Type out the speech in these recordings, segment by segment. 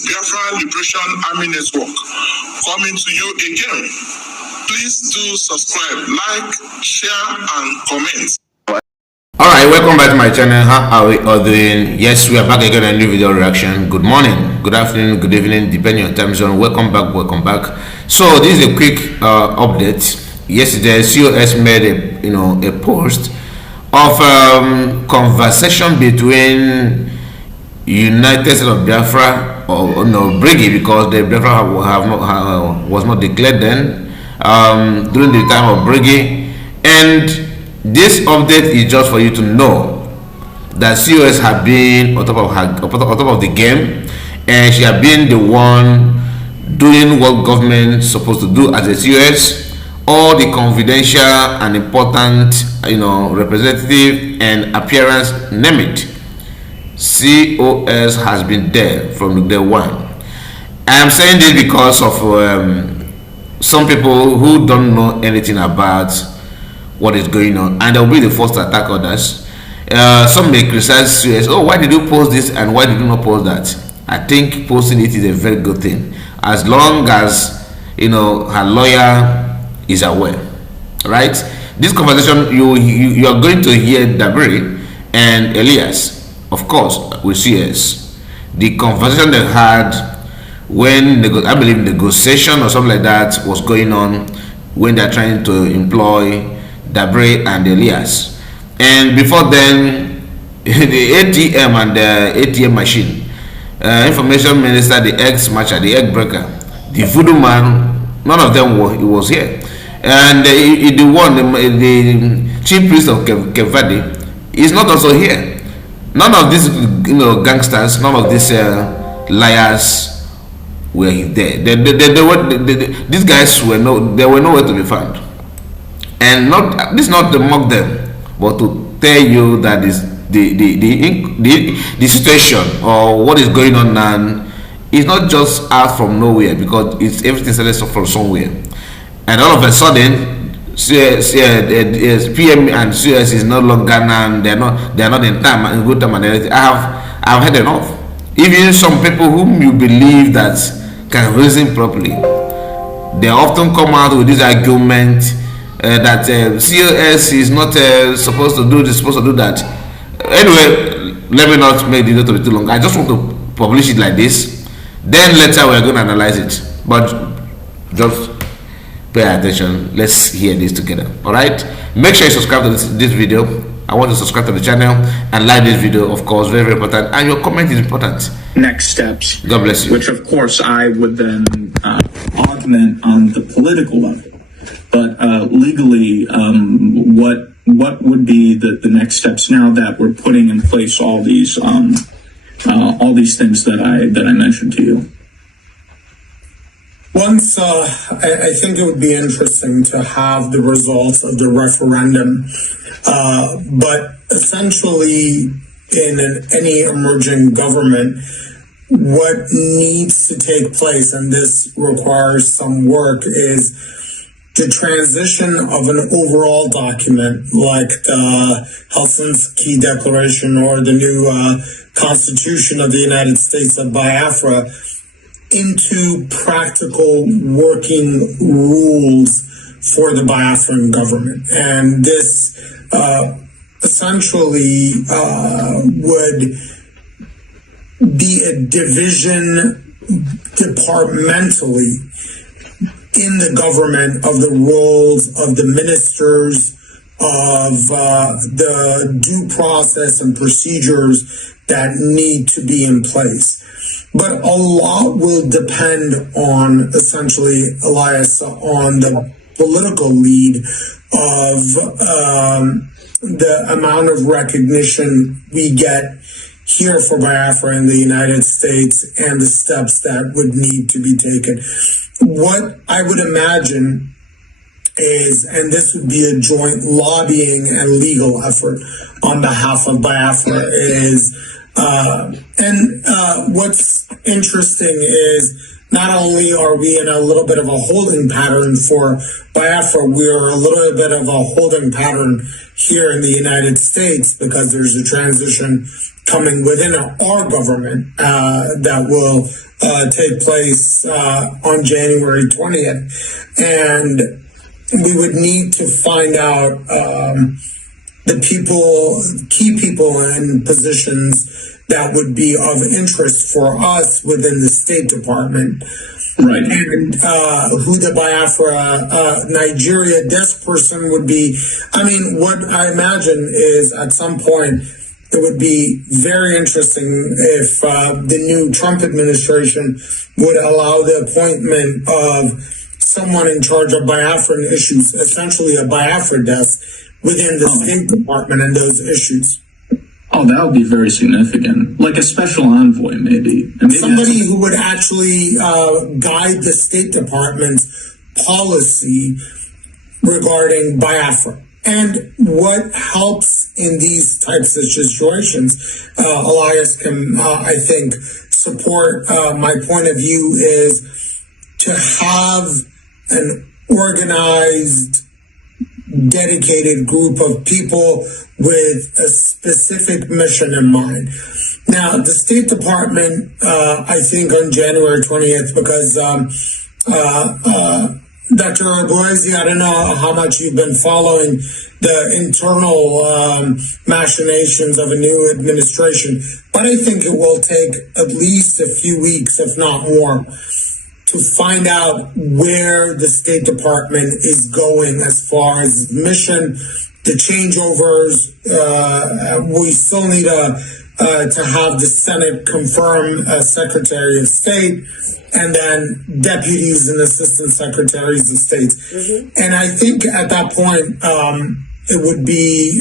Biafra Liberation Army Network, coming to you again. Please do subscribe, like, share, and comment. Alright, welcome back to my channel. How are we all doing? Yes, we are back again on a new video reaction. Good morning, good afternoon, good evening, depending on time zone. Welcome back. So this is a quick update. Yesterday, COS made a post of conversation between United States of Biafra or no Briggy, because the Biafra was not declared then during the time of Briggy. And this update is just for you to know that COS had been on top of the game, and she had been the one doing what government is supposed to do as a COS. All the confidential and important representative and appearance, name it, COS has been there from day one. I am saying this because of some people who don't know anything about what is going on, and they'll be the first to attack others. Some may criticize COS. Oh, why did you post this and why did you not post that? I think posting it is a very good thing, as long as her lawyer is aware, right? This conversation you are going to hear Dabiri and Elias, of course, with CS. The conversation they had when I believe negotiation or something like that was going on, when they're trying to employ Dabiri and Elias. And before then, the ATM and the ATM machine, information minister, the ex-matcher, the egg breaker, the voodoo man, none of them was here. And the chief priest of Kevadi is not also here. None of these gangsters, none of these liars were there. These guys were nowhere to be found. And this is not to mock them, but to tell you that the situation or what is going on now is not just out from nowhere, because it's everything started from somewhere. And all of a sudden, PM and CS is no longer now. They're not in good time and everything. I've had enough. Even some people whom you believe that can reason properly, they often come out with this argument that COS is not supposed to do this, supposed to do that. Anyway, let me not make the video too long. I just want to publish it like this. Then later we're going to analyze it. But just pay attention. Let's hear this together. All right. Make sure you subscribe to this video. I want to subscribe to the channel and like this video, of course, very important. And your comment is important. Next steps. God bless you. Which, of course, I would then augment on the political level. But legally, what would be the next steps now that we're putting in place all these things that I mentioned to you? Once, I think it would be interesting to have the results of the referendum, but essentially in any emerging government, what needs to take place, and this requires some work, is the transition of an overall document like the Helsinki Declaration or the new Constitution of the United States of Biafra into practical working rules for the Biafran government. And this essentially would be a division departmentally in the government of the roles of the ministers, of the due process and procedures that need to be in place. But a lot will depend on, essentially, Elias, on the political lead of the amount of recognition we get here for Biafra in the United States and the steps that would need to be taken. What I would imagine is, and this would be a joint lobbying and legal effort on behalf of Biafra, is what's interesting is not only are we in a little bit of a holding pattern for Biafra, we are a little bit of a holding pattern here in the United States because there's a transition coming within our government that will take place on January 20th. And we would need to find out key people in positions that would be of interest for us within the State Department. Right. And who the Biafra Nigeria desk person would be. I mean, what I imagine is at some point it would be very interesting if the new Trump administration would allow the appointment of someone in charge of Biafran issues, essentially a Biafra desk within the State Department and those issues. Oh, that would be very significant. Like a special envoy, maybe. And maybe somebody who would actually guide the State Department's policy regarding Biafra. And what helps in these types of situations, Elias can, I think, support my point of view, is to have an organized, dedicated group of people with a specific mission in mind. Now, the State Department, I think on January 20th, because Dr. Boise, I don't know how much you've been following the internal machinations of a new administration, but I think it will take at least a few weeks, if not more, to find out where the State Department is going as far as its mission, the changeovers. We still need to have the Senate confirm a Secretary of State and then deputies and assistant secretaries of state. And I think at that point, it would be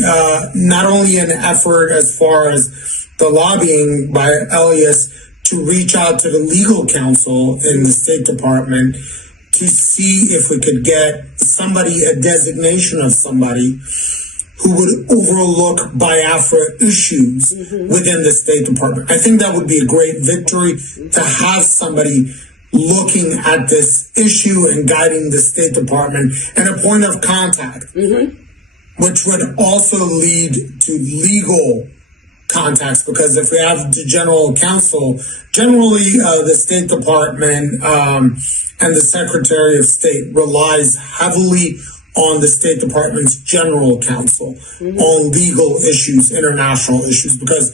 not only an effort as far as the lobbying by Elias to reach out to the legal counsel in the State Department to see if we could get somebody, a designation of somebody who would overlook Biafra issues within the State Department. I think that would be a great victory to have somebody looking at this issue and guiding the State Department and a point of contact, which would also lead to legal contacts, because if we have the general counsel, generally the State Department and the Secretary of State relies heavily on the State Department's general counsel on legal issues, international issues, because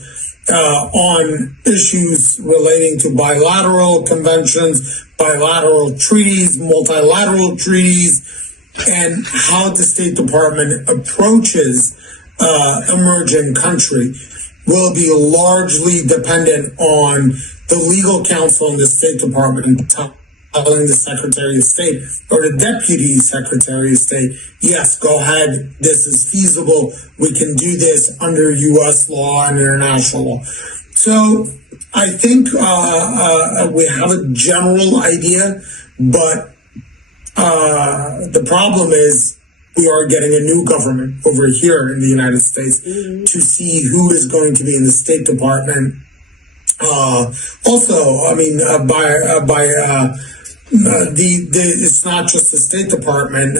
on issues relating to bilateral conventions, bilateral treaties, multilateral treaties, and how the State Department approaches emerging country will be largely dependent on the legal counsel in the State Department telling the Secretary of State or the Deputy Secretary of State, yes, go ahead, this is feasible, we can do this under U.S. law and international law. So I think we have a general idea, but the problem is we are getting a new government over here in the United States to see who is going to be in the State Department. Also, I mean, it's not just the State Department.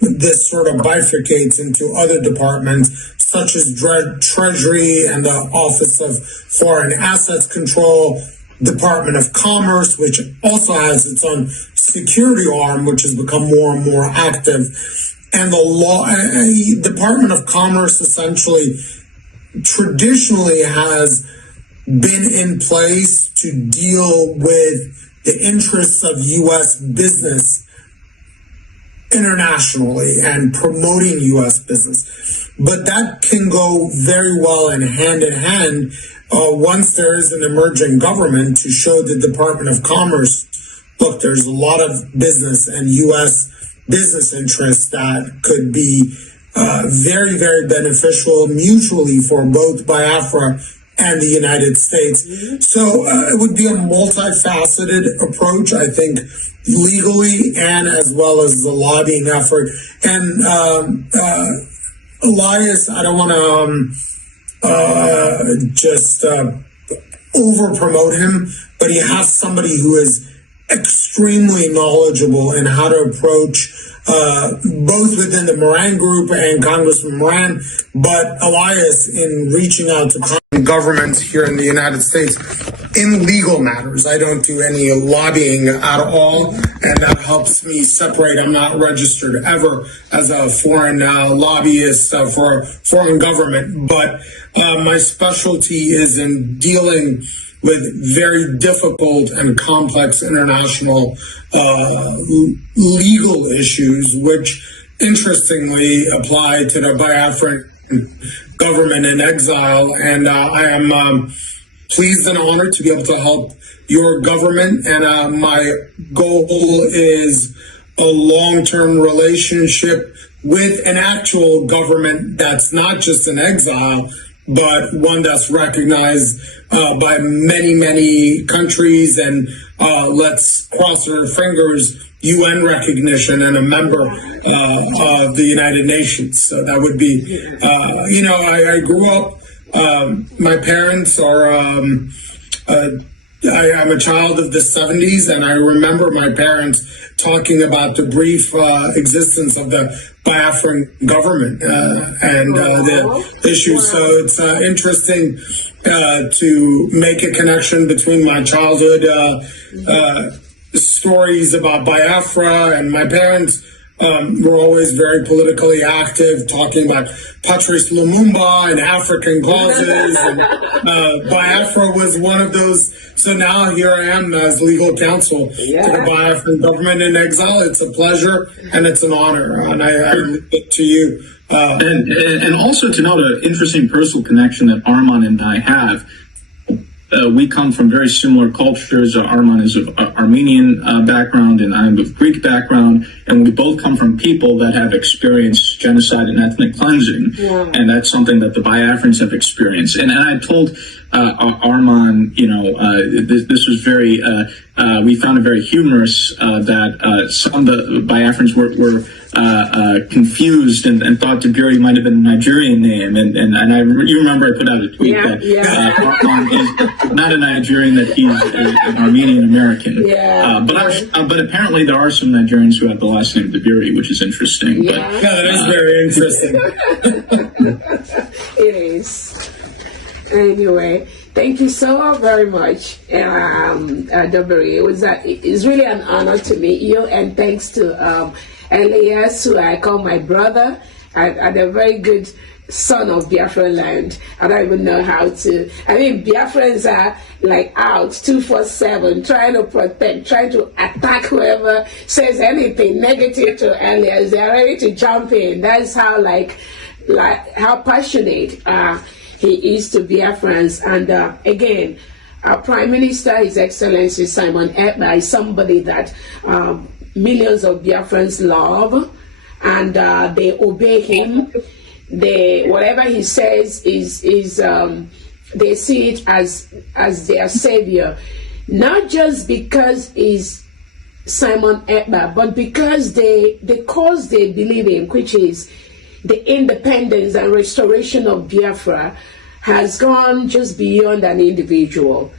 This sort of bifurcates into other departments such as Treasury and the Office of Foreign Assets Control, Department of Commerce, which also has its own security arm, which has become more and more active. And the Department of Commerce essentially traditionally has been in place to deal with the interests of U.S. business internationally and promoting U.S. business. But that can go very well in hand once there is an emerging government to show the Department of Commerce, look, there's a lot of business and U.S. business interests that could be very, very beneficial mutually for both Biafra and the United States. So it would be a multifaceted approach, I think, legally and as well as the lobbying effort. And Elias, I don't want to just over promote him, but he has somebody who is extremely knowledgeable in how to approach both within the Moran group and Congressman Moran, but Elias in reaching out to Congress governments here in the United States in legal matters. I don't do any lobbying at all, and that helps me separate. I'm not registered ever as a foreign lobbyist for a foreign government, but my specialty is in dealing with very difficult and complex international legal issues, which interestingly apply to the Biafran government in exile. And I am pleased and honored to be able to help your government. And my goal is a long-term relationship with an actual government that's not just in exile, but one that's recognized by many, many countries, and let's cross our fingers, UN recognition and a member of the United Nations. So that would be, I grew up, my parents are, I'm a child of the 70s, and I remember my parents talking about the brief existence of the Biafran government and the issues. So it's interesting to make a connection between my childhood stories about Biafra, and my parents were always very politically active, talking about Patrice Lumumba and African causes, and Biafra was one of those. So now here I am as legal counsel to the Biafran government in exile. It's a pleasure and it's an honor, and I leave it to you. And also to note an interesting personal connection that Arman and I have. We come from very similar cultures. Arman is of Armenian background, and I'm of Greek background, and we both come from people that have experienced genocide and ethnic cleansing, and that's something that the Biafrans have experienced. And I told Arman, this was very, we found it very humorous that some of the Biafrans were confused and thought Dabiri might have been a Nigerian name, and you remember I put out a tweet that Arman is not a Nigerian, that he's an Armenian American. But apparently there are some Nigerians who have the last name Dabiri, which is interesting. That is very interesting. It is. Anyway, thank you so very much, Dabiri. It's really an honor to meet you, and thanks to Elias, who I call my brother, and a very good son of Biafra land. I don't even know how to. Biafrans are like out 247, trying to protect, trying to attack whoever says anything negative to Elias. They are ready to jump in. That's how how passionate he is to Biafrans. And again, our Prime Minister, His Excellency Simon Ekpa, is somebody that millions of Biafrans love, and they obey him. Whatever he says is they see it as their savior, not just because he's Simon Ekpa, but because the cause they believe in, which is the independence and restoration of Biafra, has gone just beyond an individual.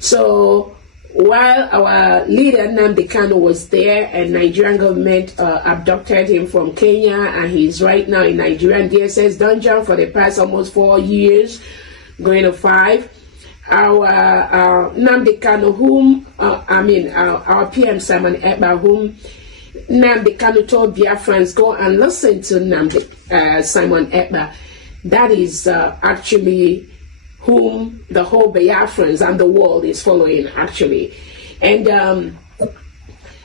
So while our leader Nnamdi Kanu was there, and Nigerian government abducted him from Kenya, and he's right now in Nigerian DSS dungeon for the past almost 4 years, going to 5. Our Nnamdi Kanu, our PM Simon Ekpa, whom Nnamdi Kanu told Biafrans, go and listen to Simon Ekpa. That is actually whom the whole Biafrans and the world is following, actually. And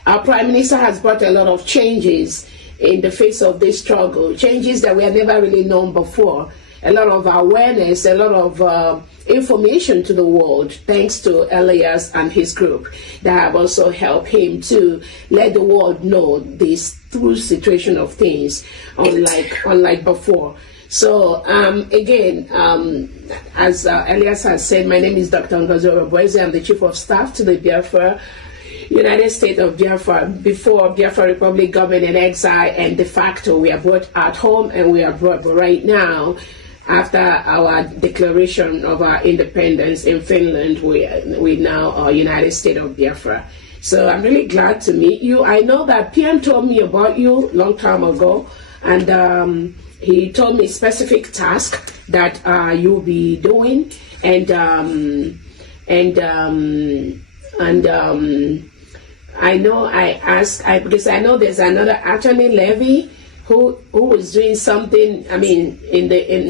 our Prime Minister has brought a lot of changes in the face of this struggle, changes that we have never really known before. A lot of awareness, a lot of information to the world, thanks to Elias and his group, that have also helped him to let the world know this true situation of things, unlike before. So again, as Elias has said, my name is Dr. Ngozi Oroboeze. I'm the Chief of Staff to the Biafra United States of Biafra. Before Biafra Republic government in exile, and de facto we are both at home and we are abroad. But right now, after our declaration of our independence in Finland, we now are United States of Biafra. So I'm really glad to meet you. I know that PM told me about you a long time ago. and he told me specific task that you'll be doing, and I know because I know there's another attorney Levy who was doing something. I mean,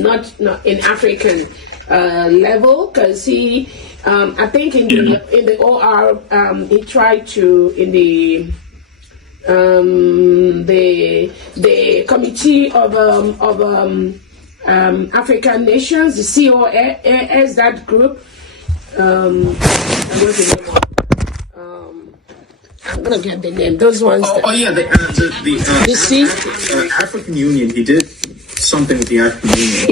not in African level, because he I think in the OR he tried to in the committee of African nations, the COS, that group. What's the name of? I'm gonna get the name. Those ones. The African Union. He did something with the African Union.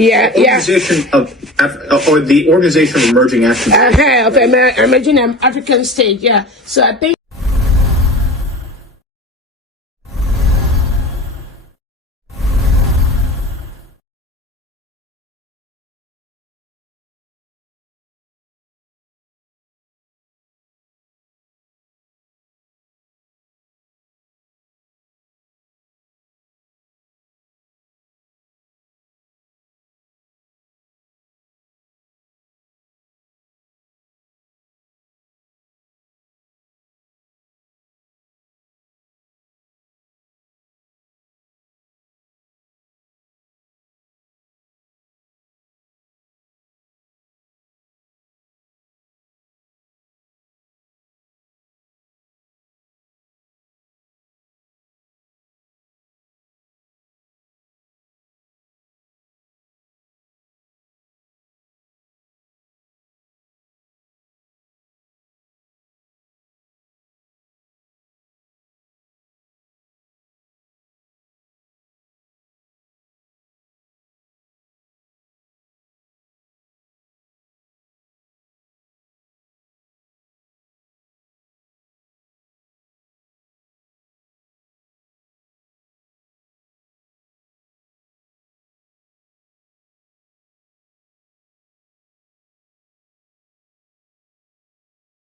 The Organization of Emerging African. Of emerging African state. Yeah. So I think.